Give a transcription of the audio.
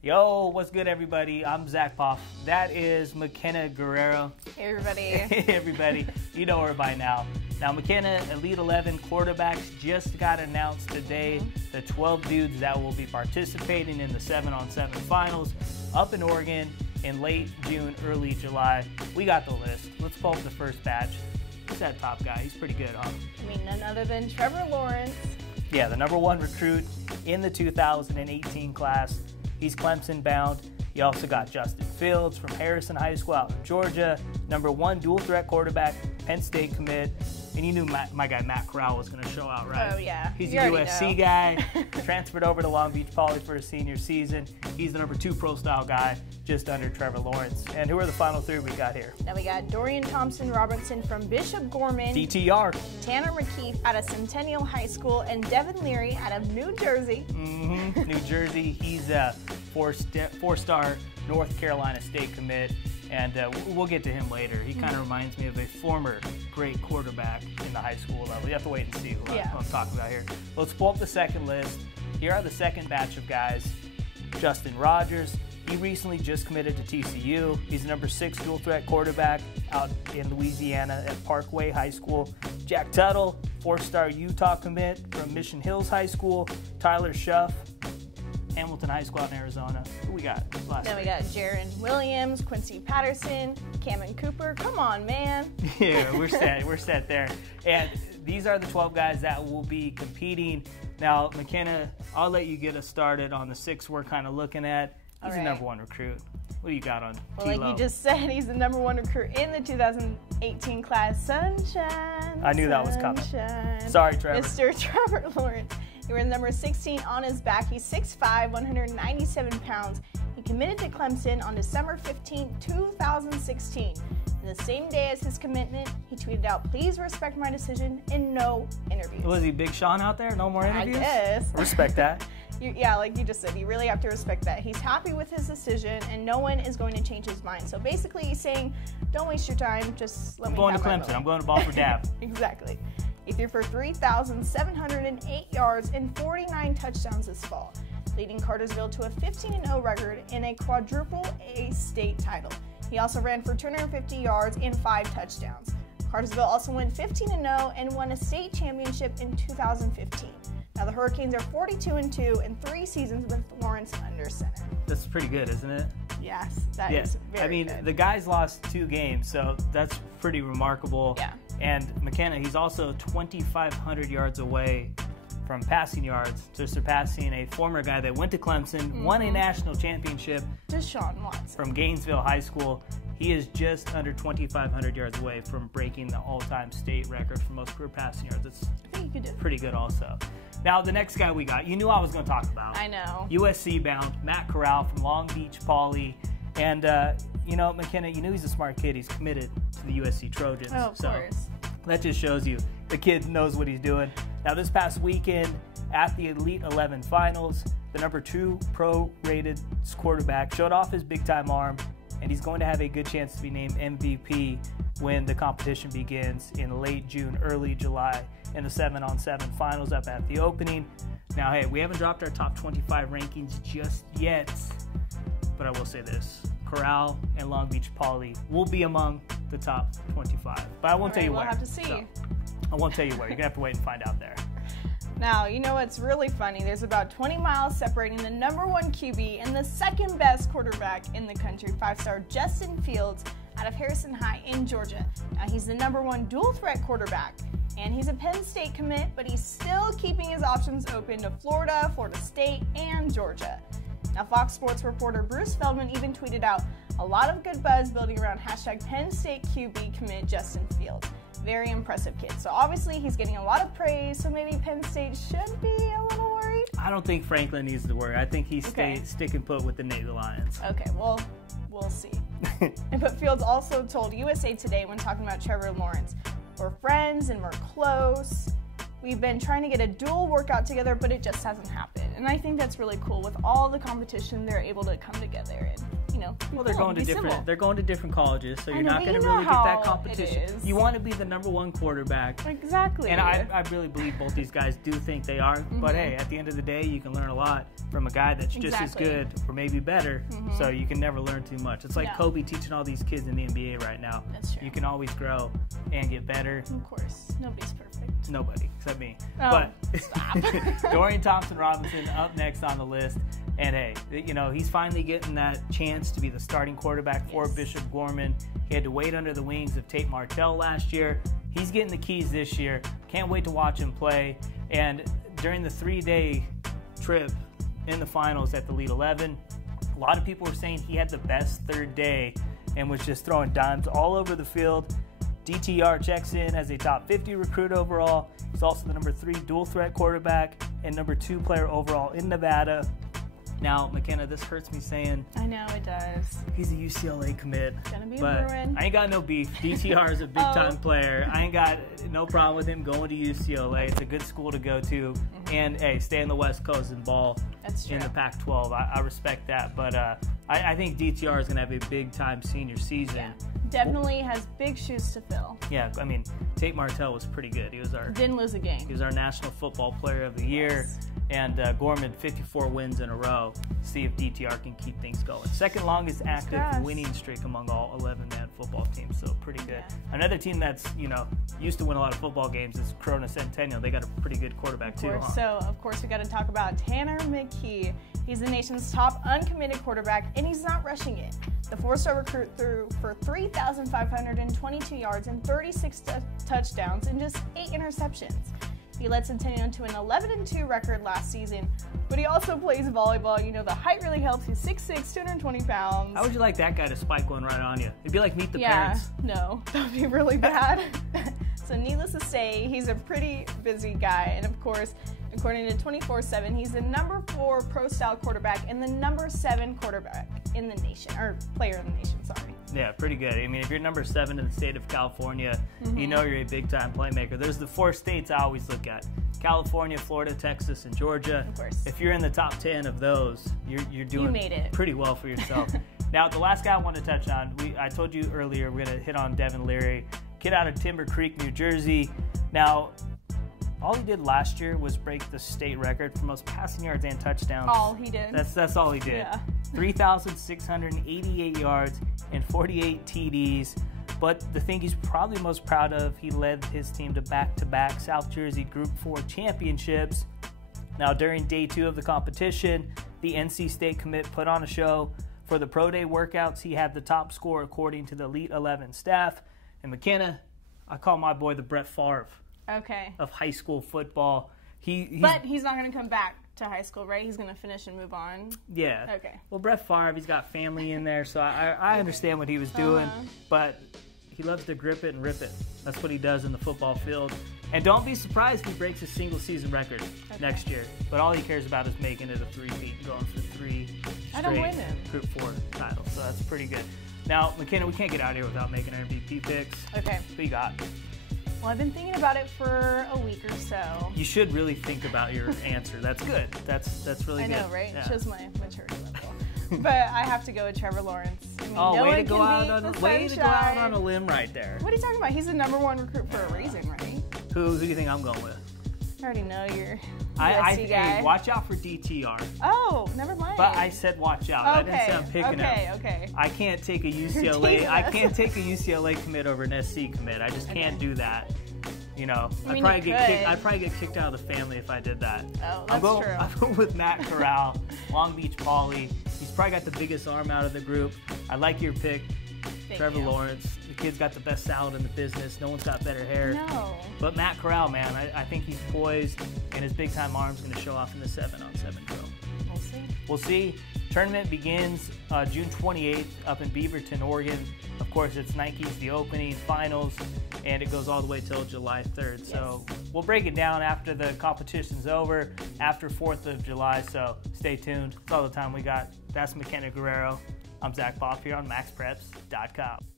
Yo, what's good, everybody? I'm Zack Poff. That is Myckena Guerrero. Hey, everybody. Hey, everybody. You know her by now. Now, Myckena Elite 11 quarterbacks just got announced today. The 12 dudes that will be participating in the 7-on-7 finals up in Oregon in late June, early July. We got the list. Let's pull up the first batch. Who's that top guy? He's pretty good, huh? I mean, none other than Trevor Lawrence. Yeah, the #1 recruit in the 2018 class. He's Clemson bound. You also got Justin Fields from Harrison High School out in Georgia. #1 dual threat quarterback, Penn State commit. And you knew my guy Matt Corral was going to show out, right? Oh, yeah. He's a USC guy, transferred over to Long Beach Poly for his senior season. He's the #2 pro style guy, just under Trevor Lawrence. And who are the final three we got here? Now we got Dorian Thompson-Robinson from Bishop Gorman. DTR. Tanner McKee out of Centennial High School, and Devin Leary out of New Jersey. New Jersey. He's a four-star North Carolina State commit. And we'll get to him later. He kind of reminds me of a former great quarterback in the high school level. You have to wait and see who I'm talking about here. Let's pull up the second list. Here are the second batch of guys. Justin Rogers. He recently just committed to TCU. He's the #6 dual threat quarterback out in Louisiana at Parkway High School. Jack Tuttle, 4-star Utah commit from Mission Hills High School. Tyler Schuff, Hamilton High School out in Arizona. Who we got? Then we got Jaron Williams, Quincy Patterson, Cameron Cooper. Come on, man. Yeah, we're set. We're set there. And these are the 12 guys that will be competing. Now, Myckena, I'll let you get us started on the 6 we're kind of looking at. He's the #1 recruit. What do you got on Well, like you just said, he's the #1 recruit in the 2018 class. Sunshine. I knew that was coming. Sorry, Trevor. Mr. Trevor Lawrence. He wears number 16 on his back. He's 6'5", 197 pounds. He committed to Clemson on December 15, 2016. And the same day as his commitment, he tweeted out, "Please respect my decision," and no interviews. Was he Big Sean out there? No more interviews? I guess. Respect that. Yeah, like you just said, you really have to respect that. He's happy with his decision, and no one is going to change his mind. So basically, he's saying, don't waste your time, just let me have my I'm going to Clemson. I'm going to ball for Dab. Exactly. He threw for 3,708 yards and 49 touchdowns this fall, leading Cartersville to a 15-0 record and a quadruple A state title. He also ran for 250 yards and 5 touchdowns. Cartersville also went 15-0 and won a state championship in 2015. Now the Hurricanes are 42-2 in 3 seasons with Lawrence under center. That's pretty good, isn't it? Yes, that is very good. The guys lost 2 games, so that's pretty remarkable. Yeah. And Myckena, he's also 2,500 yards away from passing yards to surpassing a former guy that went to Clemson, won a national championship. Deshaun Watson. From Gainesville High School. He is just under 2,500 yards away from breaking the all-time state record for most career passing yards. It's pretty good also. Now, the next guy we got, you knew I was going to talk about. I know. USC bound, Matt Corral from Long Beach Poly. And, you know, Myckena, you knew he's a smart kid. He's committed to the USC Trojans. Oh, of course. That just shows you the kid knows what he's doing. Now, this past weekend at the Elite 11 finals, the #2 pro-rated quarterback showed off his big-time arm, and he's going to have a good chance to be named MVP when the competition begins in late June, early July in the 7-on-7 finals up at the opening. Now, hey, we haven't dropped our top 25 rankings just yet, but I will say this. Corral and Long Beach Poly will be among the top 25. But I won't tell you where. We'll have to see. So, I won't tell you where. You're going to have to wait and find out there. Now, you know what's really funny? There's about 20 miles separating the #1 QB and the second best quarterback in the country, 5-star Justin Fields out of Harrison High in Georgia. Now, he's the #1 dual threat quarterback, and he's a Penn State commit, but he's still keeping his options open to Florida, Florida State, and Georgia. Now, Fox Sports reporter Bruce Feldman even tweeted out a lot of good buzz building around #Penn State QB commit Justin Fields. Very impressive kid. So obviously he's getting a lot of praise, so maybe Penn State should be a little worried. I don't think Franklin needs to worry. I think he's sticking put with the Navy Lions. Okay, well, we'll see. But Fields also told USA Today when talking about Trevor Lawrence, "We're friends and we're close. We've been trying to get a dual workout together, but it just hasn't happened." and I think that's really cool. With all the competition, they're able to come together and, you know, well, they're going to different colleges, so you're not going to really get that competition. You want to be the #1 quarterback. Exactly. And I really believe both these guys do think they are. But hey, at the end of the day, you can learn a lot from a guy that's just as good or maybe better. So you can never learn too much. It's like Kobe teaching all these kids in the NBA right now. That's true. You can always grow and get better. Of course. Nobody's perfect. Nobody, except me. Oh, but stop. Dorian Thompson-Robinson up next on the list. And hey, you know, he's finally getting that chance to be the starting quarterback for Bishop Gorman. He had to wait under the wings of Tate Martell last year. He's getting the keys this year. Can't wait to watch him play. And during the 3-day trip in the finals at the Elite 11, a lot of people were saying he had the best third day and was just throwing dimes all over the field. DTR checks in as a top 50 recruit overall. He's also the #3 dual threat quarterback and #2 player overall in Nevada. Now, Myckena, this hurts me saying. I know it does. He's a UCLA commit. Gonna be a but Bruin. I ain't got no beef. DTR is a big-time player. I ain't got no problem with him going to UCLA. It's a good school to go to. And, hey, stay in the West Coast and ball in the Pac-12. I respect that. But I think DTR is going to have a big-time senior season. Yeah. Definitely has big shoes to fill. Yeah, I mean, Tate Martell was pretty good. He was didn't lose a game. He was our National Football Player of the Year. And Gorman, 54 wins in a row. See if DTR can keep things going. Second longest active winning streak among all 11-man football teams, so pretty good. Another team that's, you know, used to win a lot of football games is Corona Centennial. They got a pretty good quarterback too, huh? So, of course, we got to talk about Tanner McKee. He's the nation's top uncommitted quarterback, and he's not rushing it. The 4-star recruit threw for 3,522 yards and 36 touchdowns and just 8 interceptions. He led Centennial to an 11-2 record last season, but he also plays volleyball. You know, the height really helps. He's 6'6", 220 pounds. How would you like that guy to spike one right on you? It'd be like Meet the Parents. No, that would be really bad. So needless to say, he's a pretty busy guy. And of course, according to 24/7, he's the #4 pro-style quarterback and the #7 quarterback in the nation, or player in the nation, sorry. Yeah, pretty good. I mean, if you're #7 in the state of California, you know you're a big-time playmaker. There's the 4 states I always look at: California, Florida, Texas, and Georgia. Of course. If you're in the top 10 of those, you're doing pretty well for yourself. Now, the last guy I want to touch on, I told you earlier we're going to hit on Devin Leary, kid out of Timber Creek, New Jersey. Now, all he did last year was break the state record for most passing yards and touchdowns. All he did. That's all he did. Yeah. 3,688 yards and 48 TDs. But the thing he's probably most proud of, he led his team to back-to-back South Jersey Group 4 championships. Now, during day 2 of the competition, the NC State commit put on a show. For the pro day workouts, he had the top score according to the Elite 11 staff. And Myckena, I call my boy the Brett Favre of high school football. But he's not going to come back to high school, right? He's going to finish and move on. Yeah. Okay. Well, Brett Favre, he's got family in there, so I understand what he was doing. But he loves to grip it and rip it. That's what he does in the football field. And don't be surprised if he breaks his single-season record next year. But all he cares about is making it a 3-peat, going for 3 straight Group 4 titles. So that's pretty good. Now, Myckena, we can't get out of here without making our MVP picks. Okay. What you got? Well, I've been thinking about it for a week or so. You should really think about your answer. That's good. That's really good. I know, right? Yeah. It shows my maturity level. But I have to go with Trevor Lawrence. I mean, oh, way to go out on a limb right there. What are you talking about? He's the #1 recruit for a reason, right? Who do you think I'm going with? I already know you're I guy. Watch out for DTR. Oh, never mind. But I said watch out. I didn't say I'm picking him. Okay. I can't take a UCLA. I can't take a UCLA commit over an SC commit. I just can't do that. You know, I'd probably get kicked out of the family if I did that. Oh, that's true. I'm going with Matt Corral, Long Beach Poly. He's probably got the biggest arm out of the group. I like your pick, Trevor Lawrence. The kid's got the best salad in the business. No one's got better hair. No. But Matt Corral, man, I think he's poised, and his big-time arm's going to show off in the 7-on-7 drill. We'll see. We'll see. Tournament begins June 28th up in Beaverton, Oregon. Of course, it's Nike's the opening finals, and it goes all the way till July 3rd. Yes. So we'll break it down after the competition's over, after 4th of July, so stay tuned. That's all the time we got. That's Myckena Guerrero. I'm Zack Poff here on MaxPreps.com.